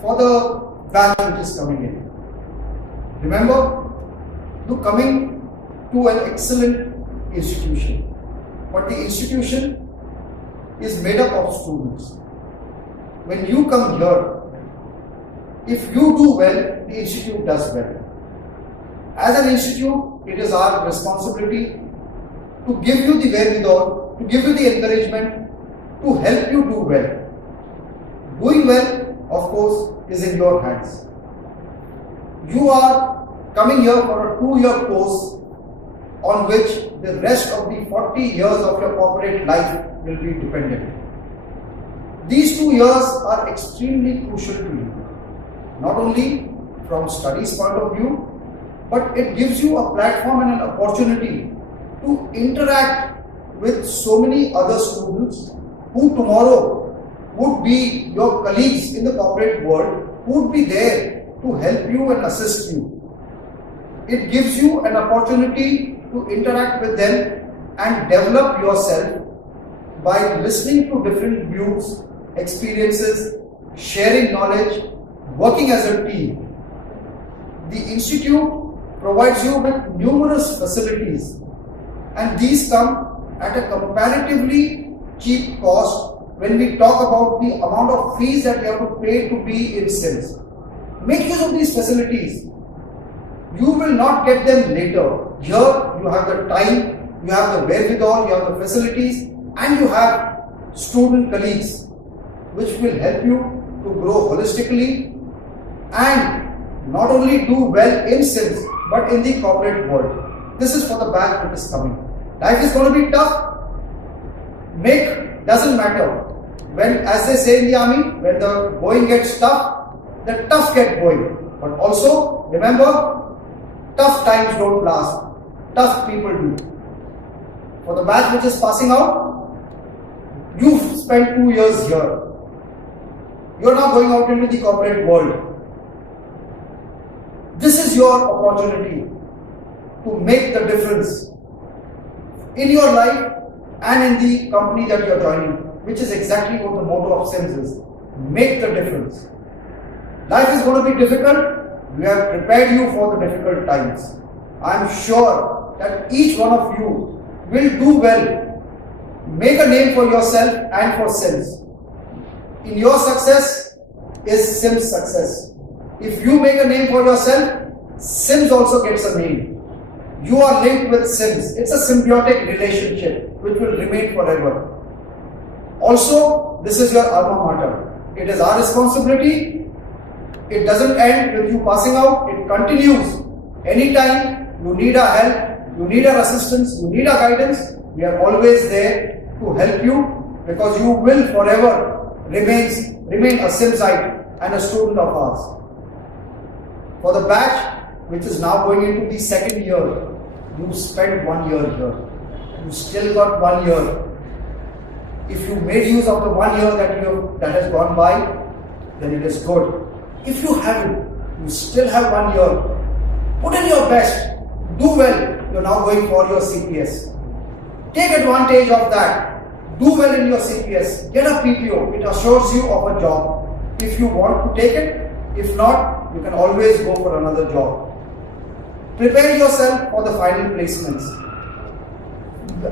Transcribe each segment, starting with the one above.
for the batch which is coming in. Remember, you're coming to an excellent institution, but the institution is made up of students. When you come here, if you do well, the institute does well. As an institute, it is our responsibility to give you the wherewithal, to give you the encouragement, to help you do well. Doing well, of course, is in your hands. You are coming here for a 2-year course on which the rest of the 40 years of your corporate life will be dependent. These 2 years are extremely crucial to you, not only from studies point of view, but it gives you a platform and an opportunity to interact with so many other students who tomorrow would be your colleagues in the corporate world, who would be there to help you and assist you. It gives you an opportunity to interact with them and develop yourself by listening to different views, experiences, sharing knowledge, working as a team. The institute provides you with numerous facilities, and these come at a comparatively cheap cost when we talk about the amount of fees that you have to pay to be in SIMS. Make use of these facilities. You will not get them later. Here you have the time, you have the wherewithal, you have the facilities, and you have student colleagues which will help you to grow holistically and not only do well in SIMS but in the corporate world. This is for the batch that is coming. Life is going to be tough. Doesn't matter. When, as they say in the army, when the going gets tough, the tough get going. But also, remember, tough times don't last. Tough people do. For the batch which is passing out, you've spent 2 years here. You're now going out into the corporate world. This is your opportunity to make the difference in your life and in the company that you're joining, which is exactly what the motto of SIMS is. Make the difference. Life is going to be difficult. We have prepared you for the difficult times. I am sure that each one of you will do well. Make a name for yourself and for SIMS. In your success is SIMS' success. If you make a name for yourself, SIMS also gets a name. You are linked with SIMS. It's a symbiotic relationship which will remain forever. Also, this is your alma mater. It is our responsibility. It doesn't end with you passing out. It continues. Anytime you need our help, you need our assistance, you need our guidance, we are always there to help you, because you will forever remain a SIMSite and a student of ours. For the batch which is now going into the second year, you spent 1 year here. You still got 1 year. If you made use of the 1 year that has gone by, then it is good. If you haven't, you still have 1 year. Put in your best. Do well. You're now going for your CPS. Take advantage of that. Do well in your CPS. Get a PPO. It assures you of a job. If you want to take it, if not, you can always go for another job. Prepare yourself for the final placements.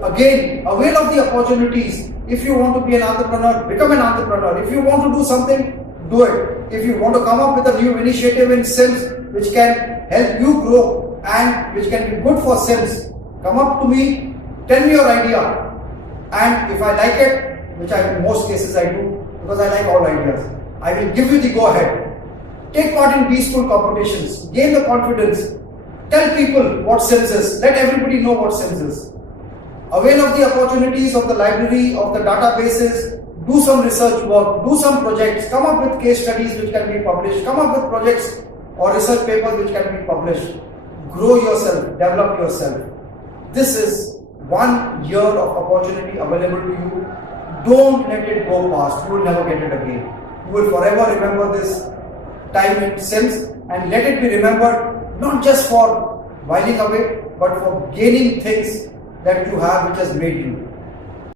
Again, avail of the opportunities. If you want to be an entrepreneur, become an entrepreneur. If you want to do something, do it. If you want to come up with a new initiative in SIMS which can help you grow and which can be good for SIMS, come up to me, tell me your idea. And if I like it, which in most cases I do, because I like all ideas, I will give you the go ahead. Take part in B-School competitions. Gain the confidence. Tell people what SIMS is. Let everybody know what SIMS is. Avail of the opportunities of the library, of the databases. Do some research work. Do some projects. Come up with case studies which can be published. Come up with projects or research papers which can be published. Grow yourself. Develop yourself. This is 1 year of opportunity available to you. Don't let it go past. You will never get it again. You will forever remember this time in SIMS, and let it be remembered not just for whiling away, but for gaining things that you have which has made you.